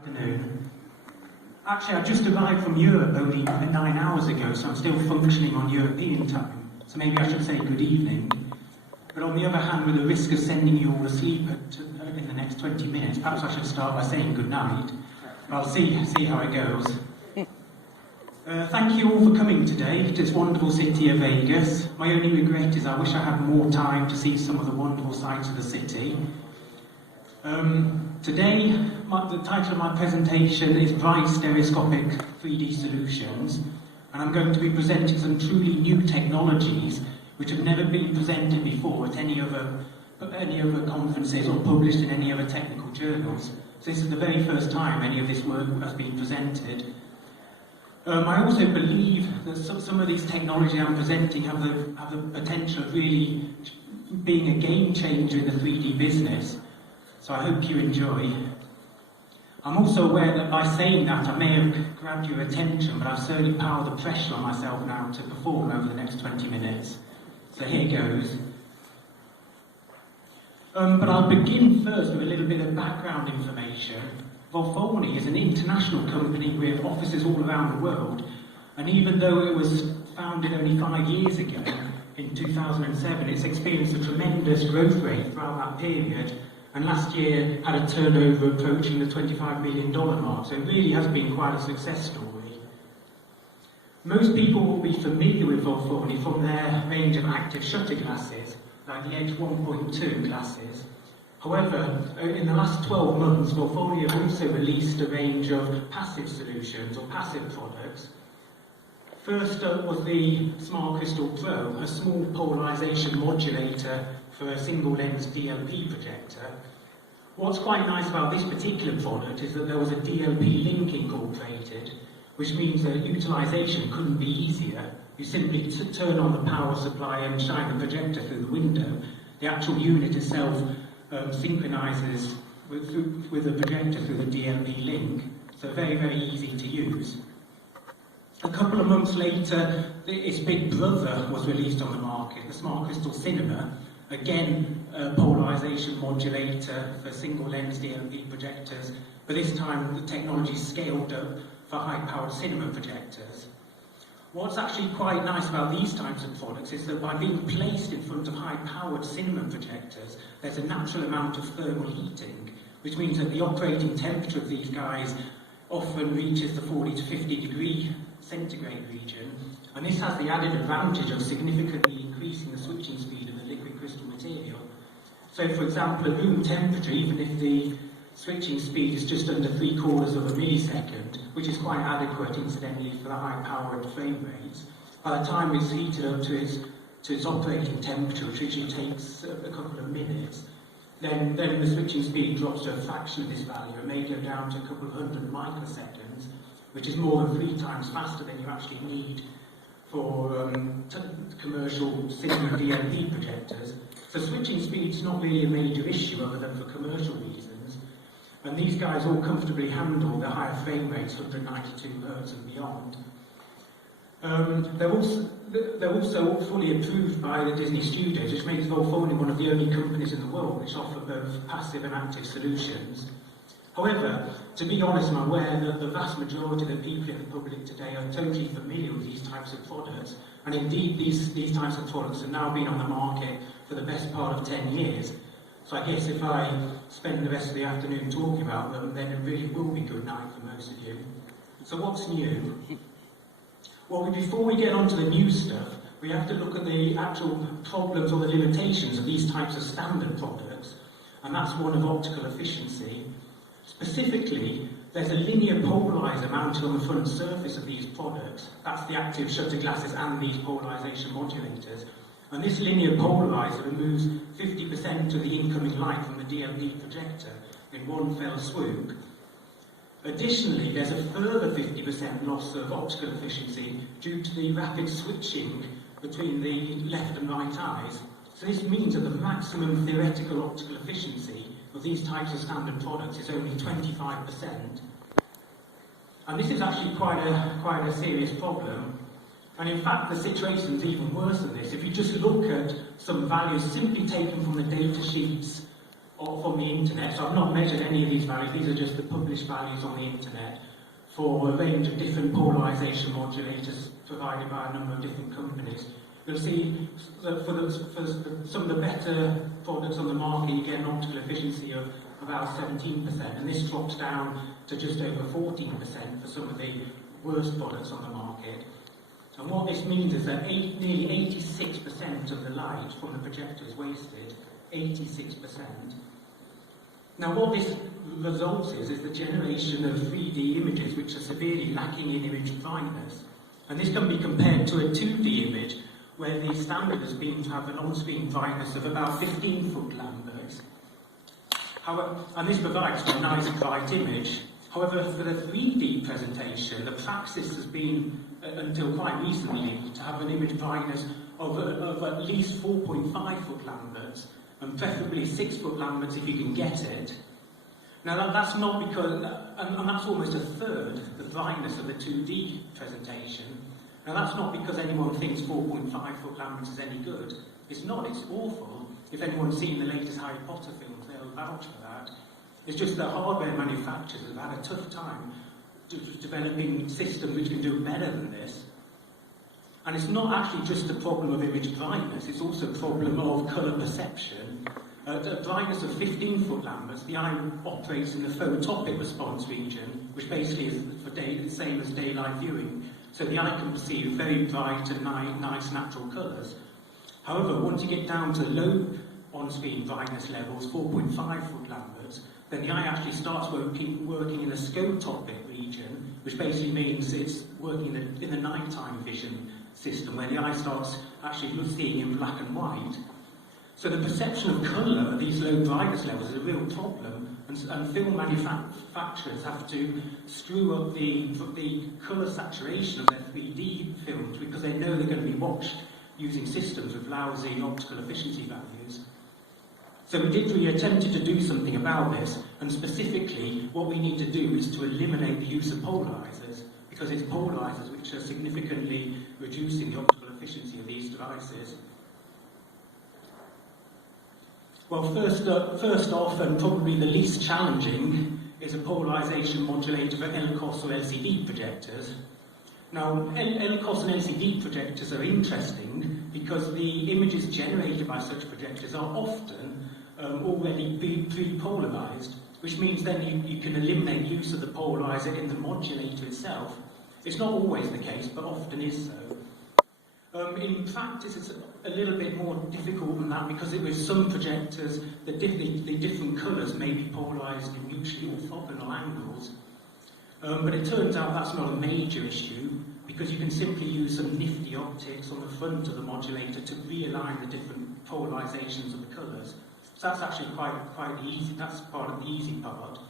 Afternoon. Actually, I just arrived from Europe only 9 hours ago, so I'm still functioning on European time. So maybe I should say good evening. But on the other hand, with the risk of sending you all asleep in the next 20 minutes, perhaps I should start by saying good night. I'll see how it goes. Thank you all for coming today to this wonderful city of Vegas. My only regret is I wish I had more time to see some of the wonderful sights of the city. Today, the title of my presentation is Bright Stereoscopic 3D Solutions, and I'm going to be presenting some truly new technologies which have never been presented before at any other conferences or published in any other technical journals. So this is the very first time any of this work has been presented. I also believe that some of these technologies I'm presenting have the potential of really being a game changer in the 3D business. So I hope you enjoy. I'm also aware that by saying that I may have grabbed your attention, but I've certainly powered the pressure on myself now to perform over the next 20 minutes. So here goes. But I'll begin first with a little bit of background information. Volfoni is an international company with offices all around the world, and even though it was founded only 5 years ago, in 2007, it's experienced a tremendous growth rate throughout that period, and last year had a turnover approaching the $25 million mark, so it really has been quite a success story. Most people will be familiar with Volfoni from their range of active shutter glasses, like the Edge 1.2 glasses. However, in the last 12 months, Volfoni have also released a range of passive solutions, or passive products. First up was the Smart Crystal Pro, a small polarization modulator for a single-lens DLP projector. What's quite nice about this particular product is that there was a DLP link incorporated, which means that utilization couldn't be easier. You simply turn on the power supply and shine the projector through the window. The actual unit itself synchronizes with the projector through the DLP link, so very, very easy to use. A couple of months later, its big brother was released on the market, the Smart Crystal Cinema, again a polarization modulator for single-lens DLP projectors, but this time the technology scaled up for high-powered cinema projectors. What's actually quite nice about these types of products is that by being placed in front of high-powered cinema projectors, there's a natural amount of thermal heating, which means that the operating temperature of these guys often reaches the 40 to 50 degree centigrade region, and this has the added advantage of significantly increasing the switching speed of the liquid crystal material. So, for example, at room temperature, even if the switching speed is just under 3/4 of a millisecond, which is quite adequate, incidentally, for the high-powered frame rates, by the time it's heated up to its operating temperature, which usually takes a couple of minutes, then the switching speed drops to a fraction of this value. It may go down to a couple of hundred microseconds, which is more than 3 times faster than you actually need for commercial cinema DLP projectors. So switching speed's not really a major issue other than for commercial reasons. And these guys all comfortably handle the higher frame rates, 192 Hz and beyond. They're also fully approved by the Disney Studios, which makes Volfoni one of the only companies in the world which offer both passive and active solutions. However, to be honest, I'm aware that the vast majority of the people in the public today are totally familiar with these types of products, and indeed these types of products have now been on the market for the best part of 10 years. So I guess if I spend the rest of the afternoon talking about them, then it really will be good night for most of you. So what's new? Well, before we get on to the new stuff, we have to look at the actual problems or the limitations of these types of standard products, and that's one of optical efficiency. Specifically, there's a linear polarizer mounted on the front surface of these products. That's the active shutter glasses and these polarization modulators. And this linear polarizer removes 50% of the incoming light from the DLP projector in one fell swoop. Additionally, there's a further 50% loss of optical efficiency due to the rapid switching between the left and right eyes. So this means that the maximum theoretical optical efficiency of these types of standard products is only 25%. And this is actually quite a serious problem. And in fact, the situation is even worse than this. If you just look at some values simply taken from the data sheets from the internet. So I've not measured any of these values. These are just the published values on the internet for a range of different polarisation modulators provided by a number of different companies. You'll see that for some of the better products on the market, you get an optical efficiency of about 17%, and this drops down to just over 14% for some of the worst products on the market. And what this means is that nearly 86% of the light from the projector is wasted. 86%. Now what this results is the generation of 3D images which are severely lacking in image brightness. And this can be compared to a 2D image where the standard has been to have an on-screen brightness of about 15 foot lamberts. However, and this provides a nice bright image. However, for the 3D presentation, the practice has been, until quite recently, to have an image brightness of at least 4.5 foot lamberts, and preferably 6 foot lamberts if you can get it. Now that's not because, and that's almost a third the brightness of the 2D presentation. Now that's not because anyone thinks 4.5 foot lamberts is any good. It's not, it's awful. If anyone's seen the latest Harry Potter films, they'll vouch for that. It's just that hardware manufacturers have had a tough time developing systems which can do better than this. And it's not actually just a problem of image brightness, it's also a problem of colour perception. At a brightness of 15 foot lamberts, the eye operates in the photopic response region, which basically is the same as daylight viewing. So the eye can perceive very bright and nice natural colours. However, once you get down to low on-screen brightness levels, 4.5 foot lamberts, then the eye actually starts working in the scotopic region, which basically means it's working in the nighttime vision system, where the eye starts actually seeing in black and white. So the perception of colour at these low brightness levels is a real problem, and film manufacturers have to screw up the colour saturation of their 3D films because they know they're going to be watched using systems with lousy optical efficiency values. So we attempted to do something about this, and specifically what we need to do is to eliminate the use of polarisers, because it's polarisers which are significantly reducing the optical efficiency of these devices. Well, first off, and probably the least challenging, is a polarisation modulator for LCOS or LCD projectors. Now, LCOS and LCD projectors are interesting because the images generated by such projectors are often already pre-polarised, which means then you can eliminate use of the polarizer in the modulator itself. It's not always the case, but often is so. In practice, it's a little bit more difficult than that because with some projectors, the different colours may be polarised in mutually orthogonal angles. But it turns out that's not a major issue because you can simply use some nifty optics on the front of the modulator to realign the different polarisations of the colours. So that's actually quite easy. That's part of the easy part.